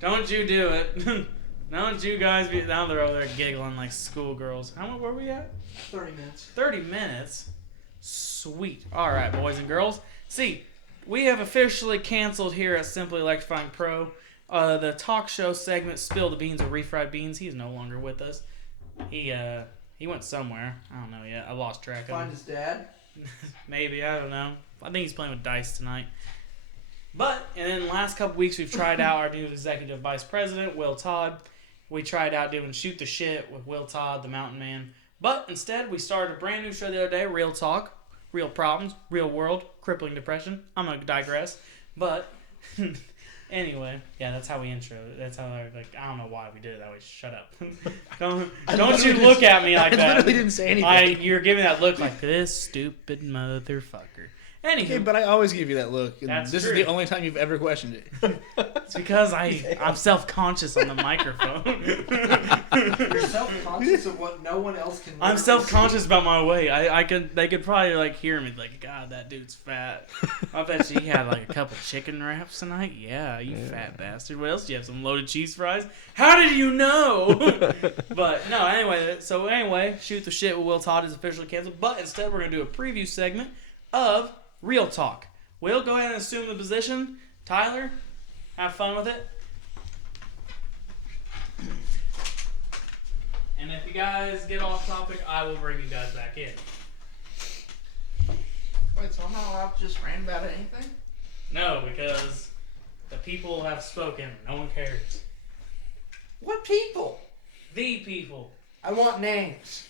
don't you do it. Don't you guys be down there over there giggling like schoolgirls. How much were we at? 30 minutes. 30 minutes? Sweet. All right, boys and girls. See, we have officially canceled here at Simply Electrifying Pro. The talk show segment, Spill the Beans or Refried Beans, he's no longer with us. He went somewhere. I don't know yet. I lost track of him. Find his dad. Maybe, I don't know. I think he's playing with dice tonight. But, and then the last couple weeks, we've tried out our new executive vice president, Will Todd. We tried out doing Shoot the Shit with Will Todd, the Mountain Man. But instead, we started a brand new show the other day, Real Talk, Real Problems, Real World, Crippling Depression. I'm going to digress. But, anyway, yeah, that's how we intro. That's how I don't know why we did it that way. Shut up. Don't you look at me like that. I literally didn't say anything. You're giving that look like this stupid motherfucker. Anywho, Okay, but I always give you that look. And That's this true. is the only time you've ever questioned it. it's because I'm self-conscious on the microphone. You're self-conscious of what no one else can. I'm self-conscious about my weight. They could probably like hear me like, God, that dude's fat. I bet you he had like a couple chicken wraps tonight. Yeah, you fat bastard. What else? Do you have some loaded cheese fries? How did you know? But no, anyway, Shoot the Shit with Will Todd is officially canceled. But instead, we're gonna do a preview segment of Real Talk. Will, go ahead and assume the position. Tyler, have fun with it. And if you guys get off topic, I will bring you guys back in. Wait, so I'm not allowed to just rant about anything? No, because the people have spoken. No one cares. What people? The people. I want names.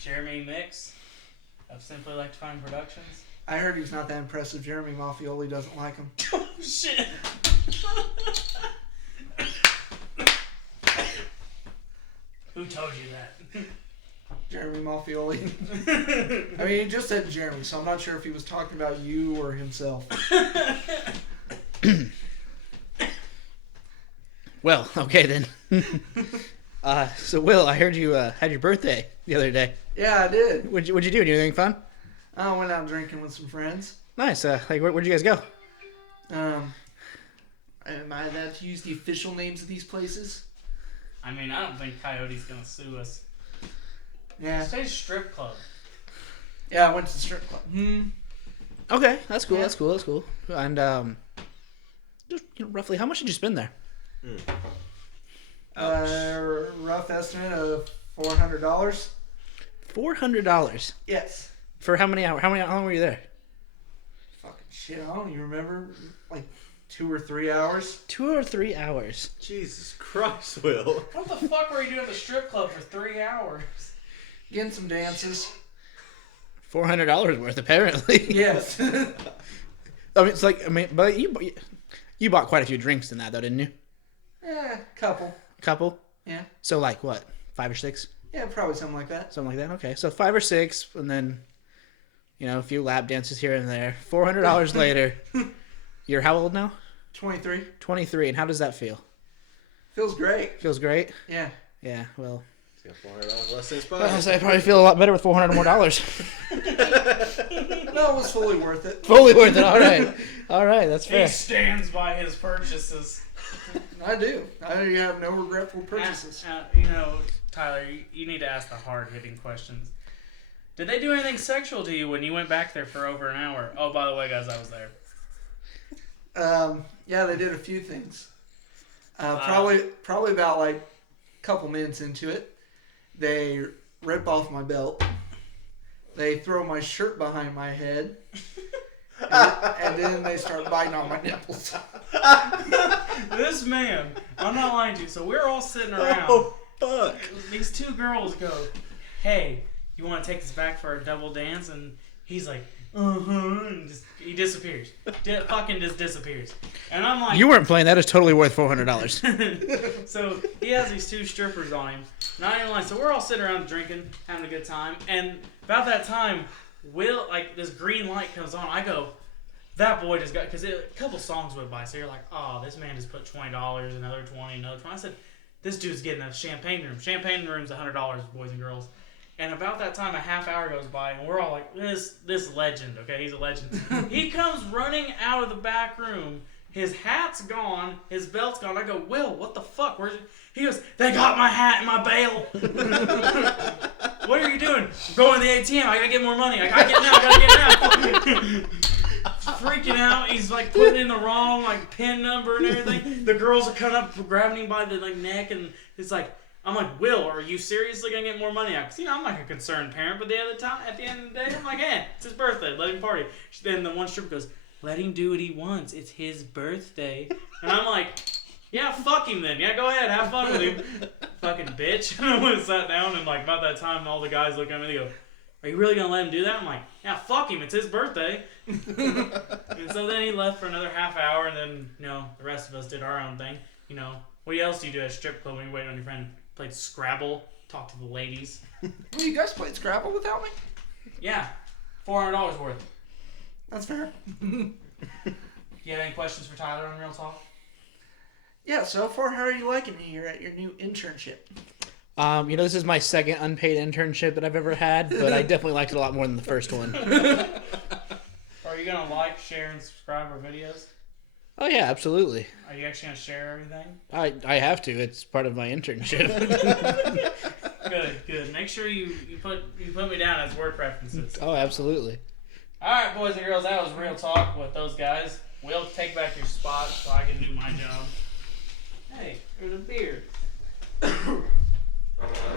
Jeremy Mix of Simply Electrifying Productions. I heard he's not that impressive. Jeremy Maffioli doesn't like him. Oh, shit. Who told you that? Jeremy Maffioli. I mean, he just said Jeremy, so I'm not sure if he was talking about you or himself. Well, okay then. So Will, I heard you had your birthday the other day. Yeah, I did. What'd you do? Did you do anything fun? I went out drinking with some friends. Nice. Where'd you guys go? Am I allowed to use the official names of these places? I mean, I don't think Coyote's gonna sue us. Yeah. Say strip club. Yeah, I went to the strip club. Okay, that's cool. Yeah. That's cool. That's cool. And just roughly, how much did you spend there? Rough estimate of $400. $400 Yes. for how many hours? How long were you there? Fucking shit, I don't even remember. Like 2 or 3 hours. 2 or 3 hours. Jesus Christ, Will. What the fuck were you doing at the strip club for 3 hours? Getting some dances. $400 worth, apparently. Yes. But you bought quite a few drinks in that, though, didn't you? Yeah, couple. A couple. Yeah. So like what? 5 or 6? Yeah, probably something like that. Something like that. Okay, so 5 or 6, and then a few lap dances here and there. $400 later. You're how old now? 23. 23. And how does that feel? Feels great. Feels great. Yeah. Yeah. Well, He's got $400 less than his I probably feel a lot better with $400 more. No, it was fully worth it. Fully worth it. All right. All right. That's He fair. stands by his purchases. I do. I have no regretful purchases. Tyler, you need to ask the hard-hitting questions. Did they do anything sexual to you when you went back there for over an hour? Oh, by the way, guys, I was there. Yeah, they did a few things. Probably about like a couple minutes into it, they rip off my belt. They throw my shirt behind my head. and then they start biting on my nipples. This man, I'm not lying to you. So we're all sitting around. Oh, fuck. These two girls go, "Hey, you want to take us back for a double dance?" And he's like, and he disappears. Fucking just disappears. And I'm like, You weren't playing. That is totally worth $400. So he has these two strippers on him. Not even lying. So we're all sitting around drinking, having a good time. And about that time, this green light comes on. I go, that boy just got, because a couple songs went by. So you're like, oh, this man just put $20, another 20, another 20. I said, this dude's getting a champagne room. Champagne room's $100, boys and girls. And about that time, a half hour goes by, and we're all like, this legend, okay? He's a legend. He comes running out of the back room. His hat's gone. His belt's gone. I go, Will, what the fuck? Where's it? He goes, they got my hat and my bail. What are you doing? I'm going to the ATM. I got to get more money. I got to get it now. Freaking out. He's like putting in the wrong PIN number and everything. The girls are coming up, grabbing him by the neck, and it's like, I'm like, Will, are you seriously gonna get more money out? Because I'm like a concerned parent, but at the end of the day, I'm like, it's his birthday, let him party. Then the one stripper goes, let him do what he wants. It's his birthday. And I'm like, yeah, fuck him then. Yeah, go ahead, have fun with him, fucking bitch. And I went and sat down, and about that time, all the guys look at me, they go, are you really gonna let him do that? I'm like, yeah, fuck him. It's his birthday. And so then he left for another half hour, and then the rest of us did our own thing. What else do you do at a strip club when you wait on your friend? Played Scrabble, talked to the ladies. Well, you guys played Scrabble without me? Yeah, $400 worth. That's fair. You have any questions for Tyler on Real Talk? Yeah, so far, how are you liking it here at your new internship? This is my second unpaid internship that I've ever had, but I definitely liked it a lot more than the first one. Are you going to like, share, and subscribe our videos? Oh, yeah, absolutely. Are you actually going to share everything? I have to. It's part of my internship. Good. Make sure you put me down as word preferences. Oh, absolutely. All right, boys and girls, that was Real Talk with those guys. We'll take back your spot so I can do my job. Hey, there's a beer. It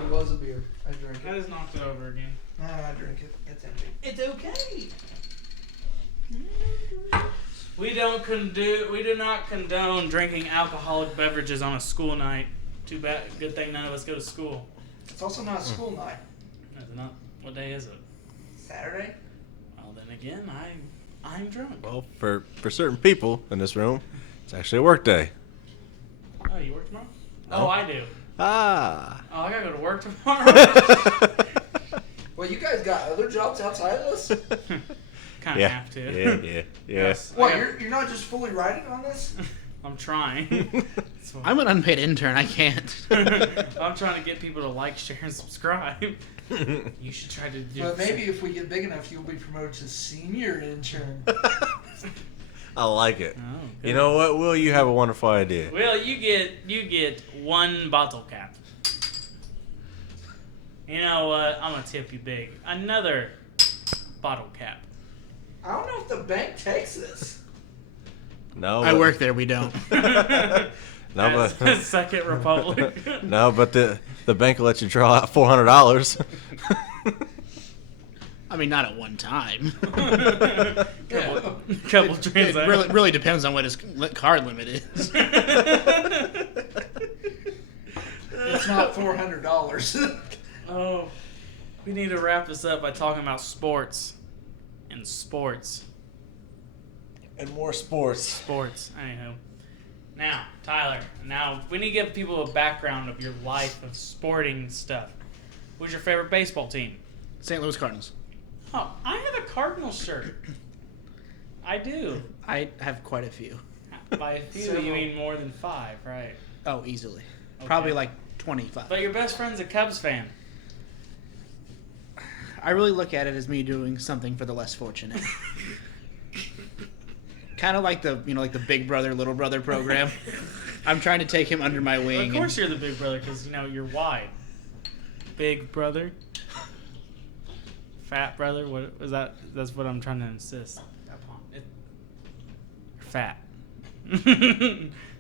was a beer. I drank I it. just knocked it over again. I drink it. It's empty. It's okay. We do not condone drinking alcoholic beverages on a school night. Too bad. Good thing none of us go to school. It's also not a school night. No, it's not. What day is it? Saturday? Well, then again, I'm drunk. Well, for certain people in this room, it's actually a work day. Oh, you work tomorrow? No. Oh, I do. Ah. Oh, I gotta go to work tomorrow. Well, you guys got other jobs outside of this? Kind of have to. Yeah. Yes. What, you're not just fully riding on this? I'm trying. I'm an unpaid intern. I can't. I'm trying to get people to like, share, and subscribe. You should try to do. But maybe if we get big enough, you'll be promoted to senior intern. I like it. Oh, good. You know what, Will? You have a wonderful idea. Well, you get one bottle cap. You know what? I'm gonna tip you big. Another bottle cap. I don't know if the bank takes this. No, I work there. We don't. No, but Second Republic. no, but the bank will let you draw out $400. I mean, not at one time. Couple It transactions. really depends on what his card limit is. It's not $400. Oh, we need to wrap this up by talking about sports. And sports. And more sports. Sports. Anywho. Now, Tyler, we need to give people a background of your life of sporting stuff. Who's your favorite baseball team? St. Louis Cardinals. Oh, I have a Cardinals shirt. I do. I have quite a few. By a few, Several. you mean more than 5, right? Oh, easily. Okay. Probably like 25. But your best friend's a Cubs fan. I really look at it as me doing something for the less fortunate. Kind of like the Big Brother, Little Brother program. I'm trying to take him under my wing. Of course you're the big brother because, you're wide. Big brother. Fat brother. What is that? That's what I'm trying to insist upon. You're fat.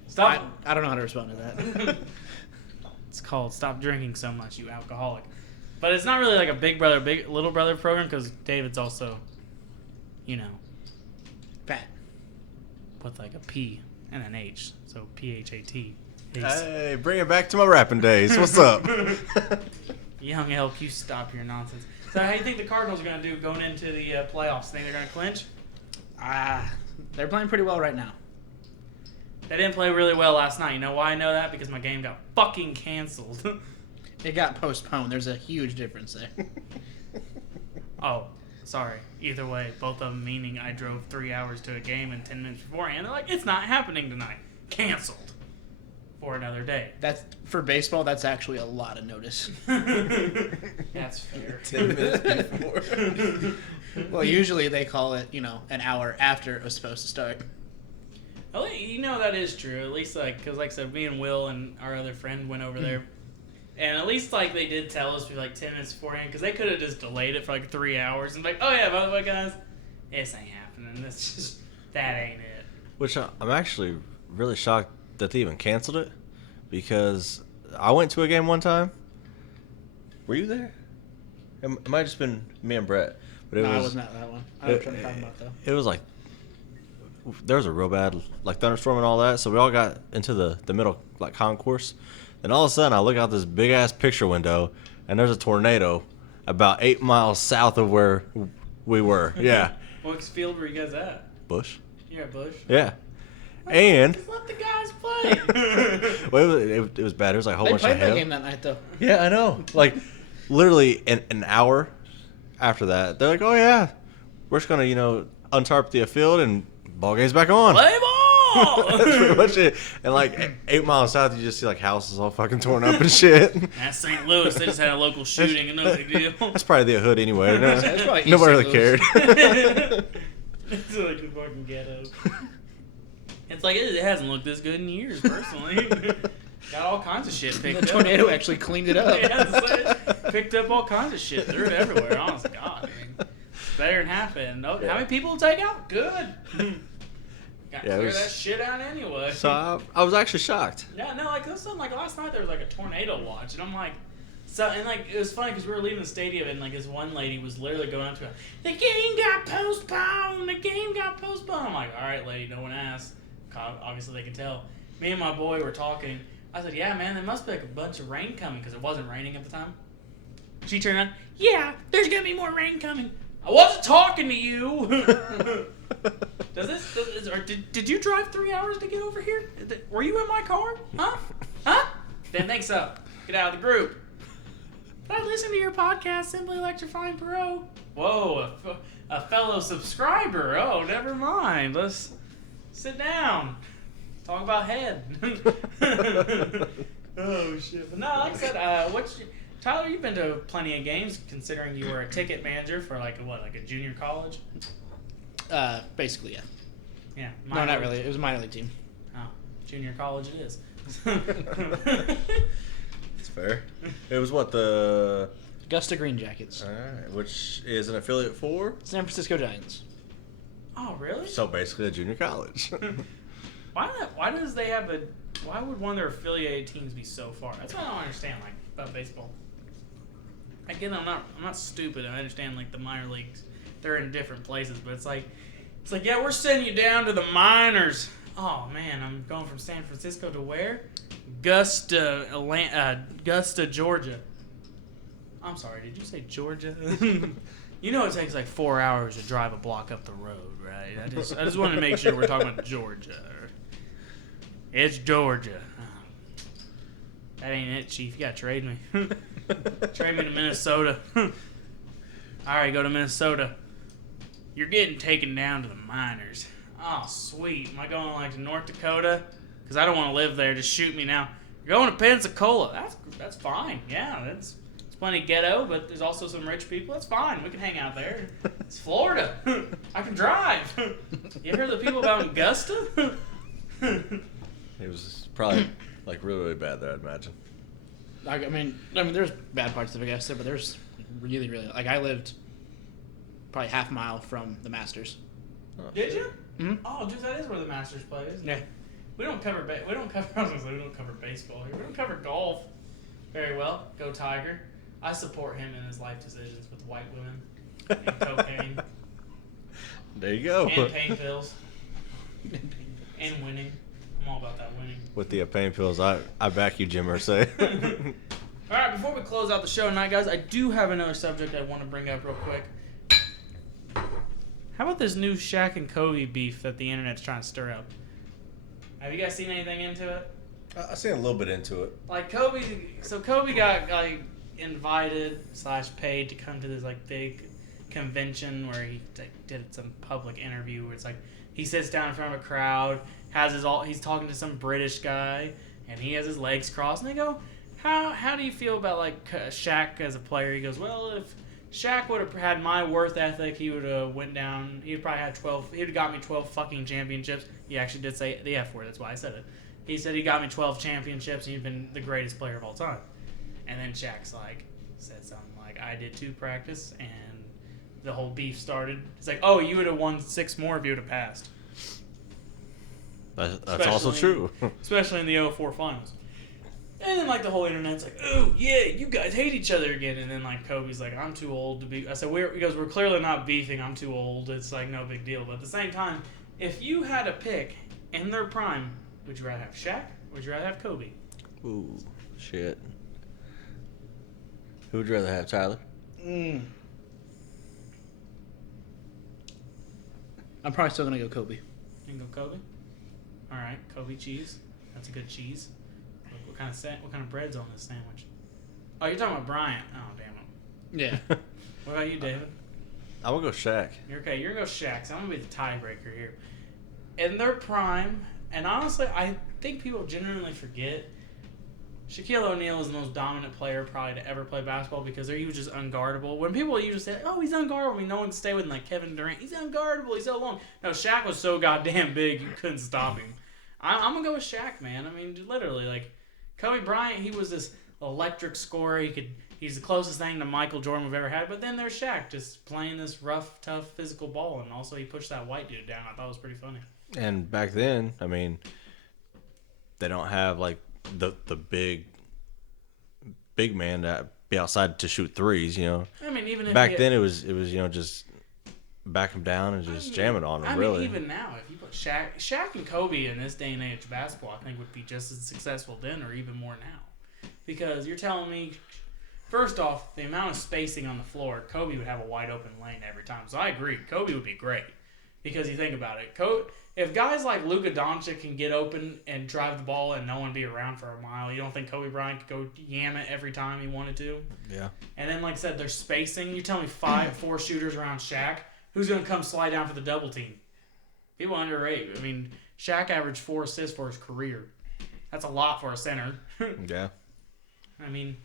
Stop. I don't know how to respond to that. It's called Stop Drinking So Much, You Alcoholic. But it's not really like a Big Brother, Little Brother program because David's also, Pat. with like a P and an H, so PHAT. Hey, bring it back to my rapping days. What's up? Young Elk, you stop your nonsense. So how do you think the Cardinals are going to do going into the playoffs? Think they're going to clinch? They're playing pretty well right now. They didn't play really well last night. You know why I know that? Because my game got fucking canceled. It got postponed. There's a huge difference there. Oh, sorry. Either way, both of them meaning I drove 3 hours to a game and 10 minutes beforehand. They're like, it's not happening tonight. Canceled. For another day. That's for baseball. That's actually a lot of notice. That's fair. 10 minutes before. Well, usually they call it, an hour after it was supposed to start. Well, you know that is true. At least, because like I said, me and Will and our other friend went over there. And at least, they did tell us 10 minutes beforehand. Because they could have just delayed it for 3 hours. And oh yeah, by the way, guys, this ain't happening. That ain't it. Which I'm actually really shocked that they even canceled it. Because I went to a game one time. Were you there? It might have just been me and Brett. But I wasn't at that one. I know what you're talking about, though. It was there was a real bad thunderstorm and all that, so we all got into the middle concourse. Then all of a sudden I look out this big ass picture window and there's a tornado about 8 miles south of where we were. Yeah. What field were you guys at? Bush. You're at Bush? Yeah. And Just let the guys play. well, it was bad. There was a whole They bunch of played that hail. game that night, though. Yeah, I know. Literally an hour after that, they're like, "Oh yeah, we're just gonna untarp the field and ball game's back on." Play ball! That's pretty much it. And 8 miles south, you just see houses all fucking torn up and shit. That's St. Louis. They just had a local shooting and no big deal. That's probably the hood anyway. That's probably East Nobody St. really cared. It's like the fucking ghetto. It's it hasn't looked this good in years, personally. Got all kinds of shit picked The up. tornado actually cleaned it up. Yeah, picked up all kinds of shit. They're everywhere, honest to God. It's better than half it. No, Yeah. How many people to take out? Good. Got to Yeah, it clear was- that shit out anyway. So I was actually shocked. Yeah, no, last night there was a tornado watch, and I'm like, it was funny because we were leaving the stadium, and this one lady was literally going up to her, the game got postponed, I'm like, all right, lady, no one asked. Obviously they can tell. Me and my boy were talking. I said, yeah, man, there must be a bunch of rain coming because it wasn't raining at the time. She turned around, yeah, there's gonna be more rain coming. I wasn't talking to you. Did you drive 3 hours to get over here? Were you in my car? Huh? Didn't think so. Get out of the group. I listen to your podcast, Simply Electrifying Pro. Whoa, a fellow subscriber. Oh, never mind. Let's sit down. Talk about head. Oh, shit. But no, like I said, Tyler, you've been to plenty of games, considering you were a ticket manager for a junior college? Basically, yeah. Yeah. No, not really. It was a minor league team. Oh, junior college it is. It's fair. It was the Augusta Green Jackets. alright, which is an affiliate for? San Francisco Giants. Oh, really? So basically a junior college. Why would one of their affiliated teams be so far? That's what I don't understand, about baseball. Again, I'm not stupid. I understand the minor leagues, they're in different places, but it's yeah, we're sending you down to the minors. Oh man, I'm going from San Francisco to where? Augusta, Georgia. I'm sorry, did you say Georgia? You know it takes 4 hours to drive a block up the road, right? I just wanted to make sure we're talking about Georgia. It's Georgia. That ain't it, Chief. You gotta trade me. Trade me to Minnesota. Alright, go to Minnesota. You're getting taken down to the minors. Oh, sweet. Am I going to North Dakota? Because I don't want to live there. Just shoot me now. You're going to Pensacola. That's fine. Yeah, it's plenty ghetto, but there's also some rich people. That's fine. We can hang out there. It's Florida. I can drive. You ever heard the people about Augusta? It was probably really, really bad there, I'd imagine. I mean, there's bad parts of Augusta, but there's really, really I lived probably half a mile from the Masters. Oh, Did shit. you? Mm-hmm. Oh, dude, that is where the Masters play, isn't Yeah. it? We don't cover we don't cover baseball here. We don't cover golf very well. Go Tiger. I support him in his life decisions with white women and cocaine. There you go. And pain pills. And winning. I'm all about that winning. With the pain pills, I back you, Jim Irsay. All right, before we close out the show tonight, guys, I do have another subject I want to bring up real quick. How about this new Shaq and Kobe beef that the internet's trying to stir up? Have you guys seen anything into it? I seen a little bit into it. Like Kobe got like invited / paid to come to this like big convention where he did some public interview where it's like he sits down in front of a crowd, he's talking to some British guy, and he has his legs crossed, and they go, How do you feel about like Shaq as a player? He goes, well, if Shaq would have had my worth ethic, he would have went down. He'd probably had 12. He'd have got me 12 fucking championships. He actually did say the F word. That's why I said it. He said he got me 12 championships, and he'd been the greatest player of all time. And then Shaq's like said something like, I did 2 practice, and the whole beef started. It's like, oh, you would have won 6 more if you would have passed. That's also true. Especially in the 2004 finals. And then, like, the whole internet's like, oh, yeah, you guys hate each other again. And then, like, Kobe's like, I'm too old to be... I said, we're clearly not beefing. I'm too old. It's, like, no big deal. But at the same time, if you had a pick in their prime, would you rather have Shaq or would you rather have Kobe? Ooh, shit. Who would you rather have, Tyler? I'm probably still going to go Kobe. You can go Kobe? All right, Kobe cheese. That's a good cheese. What kind of bread's on this sandwich? Oh, you're talking about Bryant. Oh, damn it. Yeah. What about you, David? I'm going to go Shaq. You're okay. You're going to go Shaq, so I'm going to be the tiebreaker here. In their prime, and honestly, I think people genuinely forget, Shaquille O'Neal is the most dominant player probably to ever play basketball because he was just unguardable. When people usually say, oh, he's unguardable, I mean, no one can stay with him like Kevin Durant. He's unguardable. He's so long. No, Shaq was so goddamn big, you couldn't stop him. I'm going to go with Shaq, man. I mean, literally, like, Kobe Bryant, he was this electric scorer. He's the closest thing to Michael Jordan we've ever had. But then there's Shaq just playing this rough, tough, physical ball. And also he pushed that white dude down. I thought it was pretty funny. And back then, I mean, they don't have, like, the big man that be outside to shoot threes, you know. I mean, even if back then it was you know, just back him down and just jam it on him, really. I mean, even now, if you put Shaq and Kobe in this day and age of basketball, I think would be just as successful then or even more now. Because you're telling me, first off, the amount of spacing on the floor, Kobe would have a wide open lane every time. So I agree, Kobe would be great. Because you think about it, if guys like Luka Doncic can get open and drive the ball and no one be around for a mile, you don't think Kobe Bryant could go yam it every time he wanted to? Yeah. And then, like I said, there's spacing. You tell me 4 shooters around Shaq. Who's going to come slide down for the double team? People underrate. I mean, Shaq averaged 4 assists for his career. That's a lot for a center. Yeah. I mean...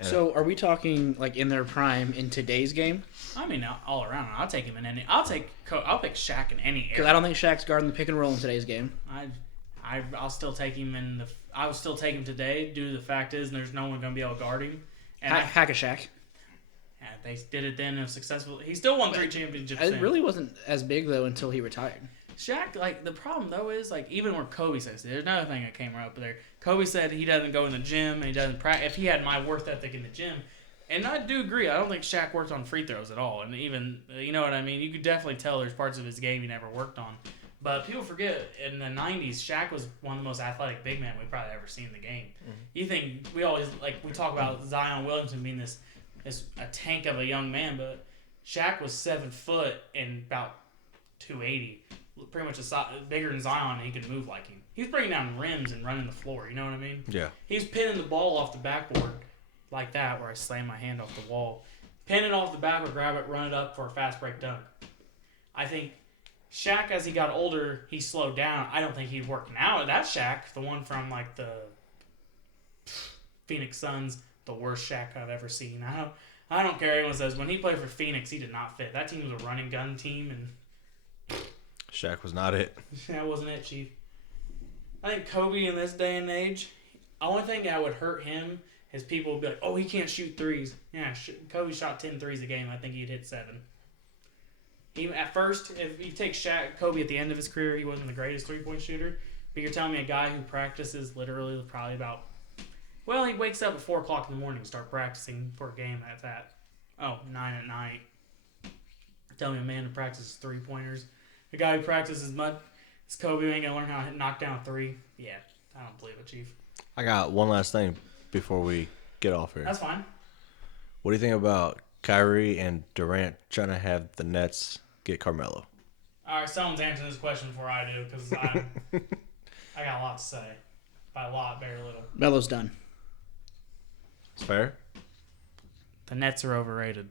So, are we talking, like, in their prime in today's game? I mean, all around. I'll take him in any... I'll pick Shaq in any Because era. I don't think Shaq's guarding the pick and roll in today's game. I'll still take him in the... I will still take him today due to the fact is there's no one going to be able to guard him. And Hack a Shaq. Yeah, they did it then. It was successful. He still won 3 championships. It really wasn't as big, though, until he retired. Shaq, like, the problem, though, is, like, even where Kobe says, there's another thing that came up there. Kobe said he doesn't go in the gym and he doesn't practice. If he had my worth ethic in the gym, and I do agree, I don't think Shaq worked on free throws at all. And even, you know what I mean? You could definitely tell there's parts of his game he never worked on. But people forget, in the 90s, Shaq was one of the most athletic big men we've probably ever seen in the game. Mm-hmm. You think, we always, like, we talk about Zion Williamson being this a tank of a young man, but Shaq was 7 foot and about 280. Pretty much bigger than Zion, and he could move like him. He was bringing down rims and running the floor, you know what I mean? Yeah. He was pinning the ball off the backboard like that, where I slam my hand off the wall. Pin it off the backboard, grab it, run it up for a fast break dunk. I think Shaq, as he got older, he slowed down. I don't think he'd work now. That's Shaq, the one from, like, the Phoenix Suns, the worst Shaq I've ever seen. I don't care. Anyone says when he played for Phoenix, he did not fit. That team was a running gun team, and Shaq was not it. That wasn't it, Chief. I think Kobe in this day and age, the only thing that would hurt him is people would be like, oh, he can't shoot threes. Yeah, Kobe shot 10 threes a game. I think he'd hit 7. Even at first, if you take Kobe at the end of his career, he wasn't the greatest three-point shooter. But you're telling me a guy who practices literally probably about... Well, he wakes up at 4 o'clock in the morning to start practicing for a game that's at 9 at night. Tell me a man who practices 3-pointers. The guy who practices mud, it's Kobe ain't gonna learn how to knock down a 3. Yeah, I don't believe it, Chief. I got one last thing before we get off here. That's fine. What do you think about Kyrie and Durant trying to have the Nets get Carmelo? All right, someone's answering this question before I do because I got a lot to say. By a lot, very little. Melo's done. It's fair. The Nets are overrated.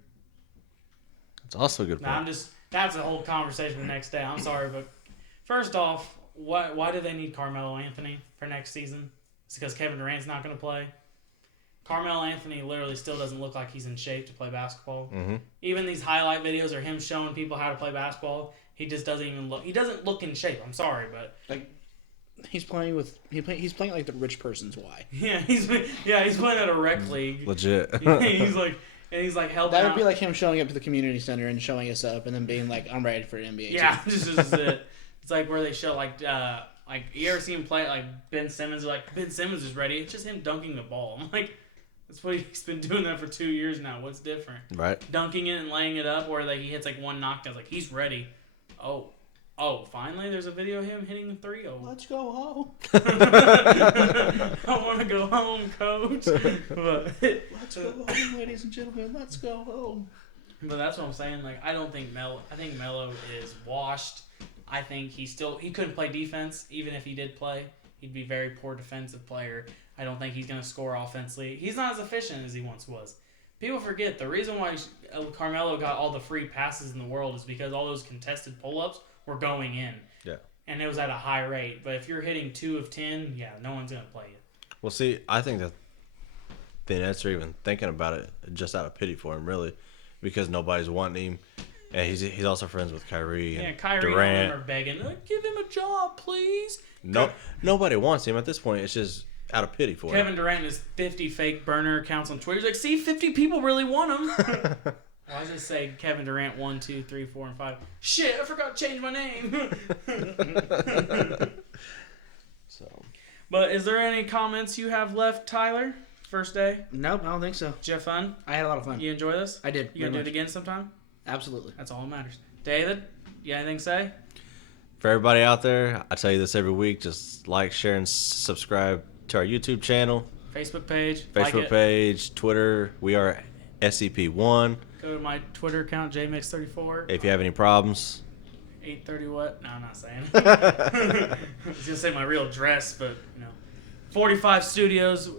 It's also a good point. That's a whole conversation the next day. I'm sorry, but first off, why do they need Carmelo Anthony for next season? It's because Kevin Durant's not going to play. Carmelo Anthony literally still doesn't look like he's in shape to play basketball. Mm-hmm. Even these highlight videos are him showing people how to play basketball. He just doesn't even look. He doesn't look in shape. I'm sorry, but he's playing like the rich person's why. yeah, he's playing at a rec league. Legit. he's like helping. That would out. be like him showing up to the community center and showing us up, and then being like, "I'm ready for an NBA." Yeah, team. this is it. It's like where they show like you ever see him play like Ben Simmons? Like Ben Simmons is ready. It's just him dunking the ball. I'm like, that's what he's been doing that for 2 years now. What's different? Right. Dunking it and laying it up, or like he hits like one knockdown. Like he's ready. Oh! Finally, there's a video of him hitting a 3. Oh, Let's go home. I want to go home, coach. But Let's go home, ladies and gentlemen. Let's go home. But that's what I'm saying. Like, I think Melo is washed. I think he couldn't play defense. Even if he did play, he'd be a very poor defensive player. I don't think he's going to score offensively. He's not as efficient as he once was. People forget the reason why Carmelo got all the free passes in the world is because all those contested pull-ups were going in. Yeah. And it was at a high rate. But if you're hitting 2 of 10, yeah, no one's going to play you. Well, see, I think that the Nets are even thinking about it just out of pity for him, really, because nobody's wanting him. And he's also friends with Kyrie and Kyrie Durant. and them are begging, give him a job, please. Nobody wants him at this point. It's just out of pity for him. Kevin Durant has 50 fake burner accounts on Twitter. He's like, see, 50 people really want him. Why does it say Kevin Durant 1, 2, 3, 4, and 5? Shit, I forgot to change my name. But is there any comments you have left, Tyler? First day? Nope, I don't think so. Did you have fun? I had a lot of fun. You enjoy this? I did. You gonna do it again sometime? Absolutely. That's all that matters. David, you got anything to say? For everybody out there, I tell you this every week, just like, share, and subscribe to our YouTube channel. Facebook page. Page, Twitter. We are SCP1. Go to my Twitter account, JMix34. If you have any problems. 830 what? No, I'm not saying. I was going to say my real address, but, 45 Studios.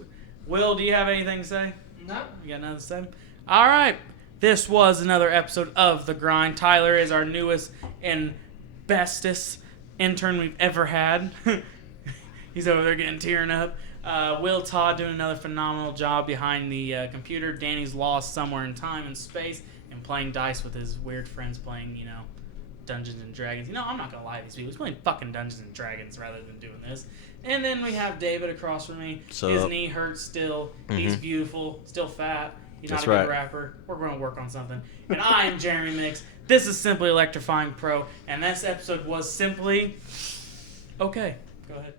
Will, do you have anything to say? No. You got nothing to say? All right. This was another episode of The Grind. Tyler is our newest and bestest intern we've ever had. He's over there getting tearing up. Will Todd doing another phenomenal job behind the computer. Danny's lost somewhere in time and space and playing dice with his weird friends playing, Dungeons and Dragons. I'm not going to lie to these people. He's playing fucking Dungeons and Dragons rather than doing this. And then we have David across from me. His knee hurts still. Mm-hmm. He's beautiful. Still fat. He's not a good rapper. We're going to work on something. And I am Jeremy Mix. This is Simply Electrifying Pro. And this episode was simply... Okay. Go ahead.